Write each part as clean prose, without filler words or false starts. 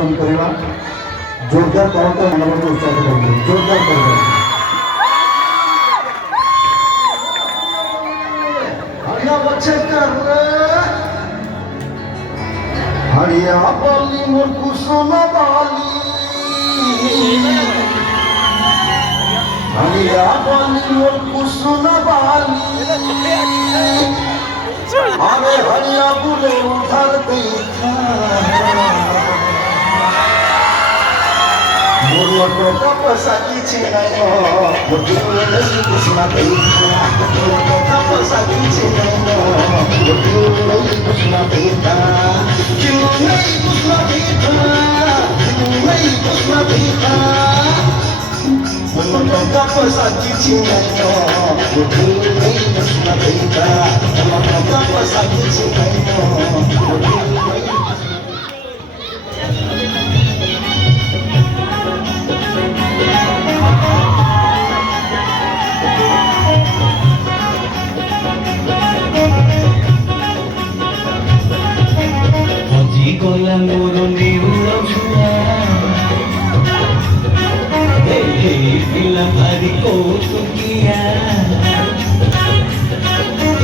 करेगा जोरदार कहो तो मनोबल को उत्साहित करेंगे जोरदार करेगा हरिया बच्चे कर हरिया बाली मोर कुसुम बाली हरिया बाली मोर कुसुम बाली अरे हरिया बुले उधर देखा Murloto pasaki cinaino, murloto kusna teita. Murloto pasaki cinaino, murloto kusna teita. Kinai kusna teita, kinai kusna teita. Murloto pasaki cinaino, murloto kusna teita. Murloto pasaki cinaino, murloto Gola muro ni ulo chua Hey hey pila bari ko tukiya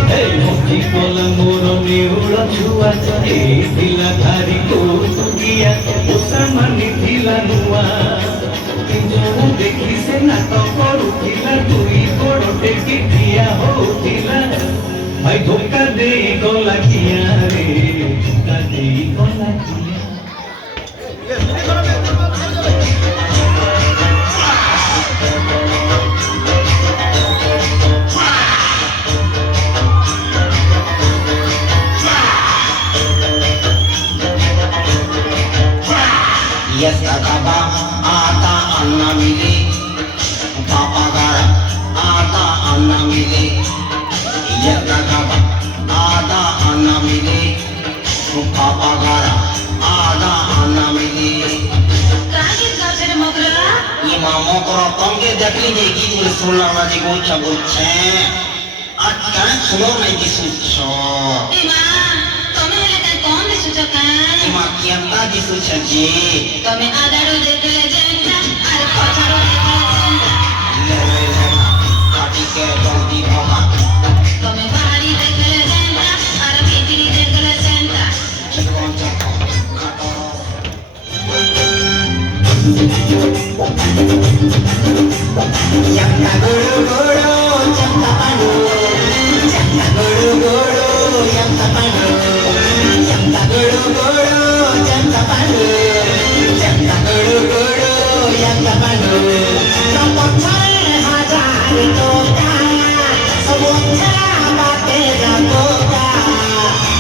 Hey hoji gola muro ni ulo chua Hey pila bari ko tukiya Usama ni pila nuwa Kinjona dekhi se nato koru pila Tui koro teki kiya ho pila Bhai dhoka de gola kiya re Dhoka de gola kiya Yes, kakaba, ata anna mili, papa gara, ata anna mili. Yes, kakaba, ata anna mili, papa gara, ata anna mili. Imamo koro tonge dekli je git bole sunna na je gocha bolche. Aaj kya suno nahi ki sucho. Ima kianta di sucho ji. Kami agaru dekhle jenta, ar pacharo dekhle jenta. Kati ke tonti baba. Kami bahari dekhle jenta, ar bhitri dekhle jenta. Janta guru guru, janta panu. Janta guru guru, janta panu. Janta guru guru, janta panu. Janta guru guru, janta panu. Nombor chai hajar toka, sebutnya bate jagoka.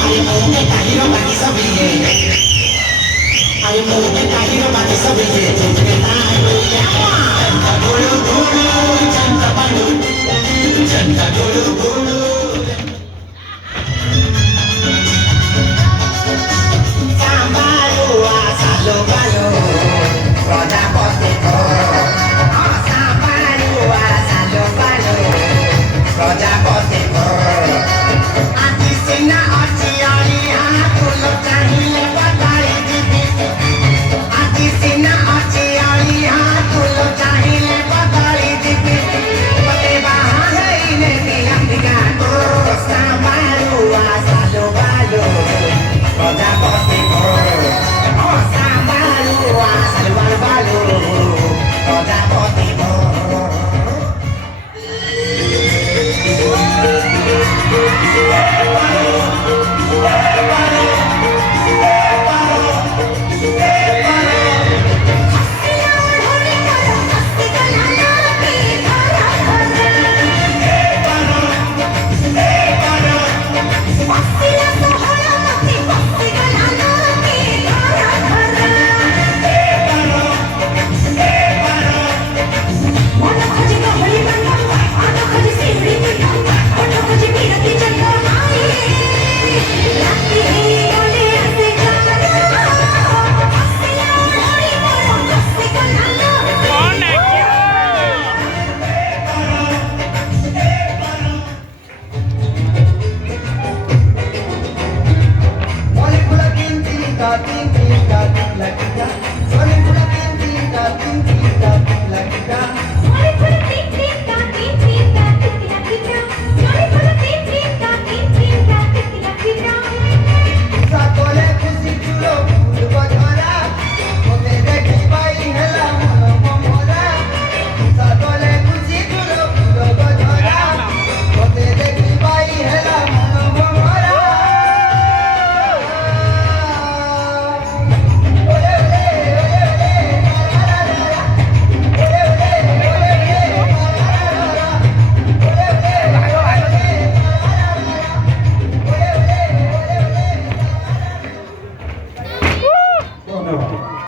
Ayo mungkin kahiro bagi sabiye. Ayo mungkin kahiro bagi sabiye. Janta guru guru, janta panu. Janta guru guru.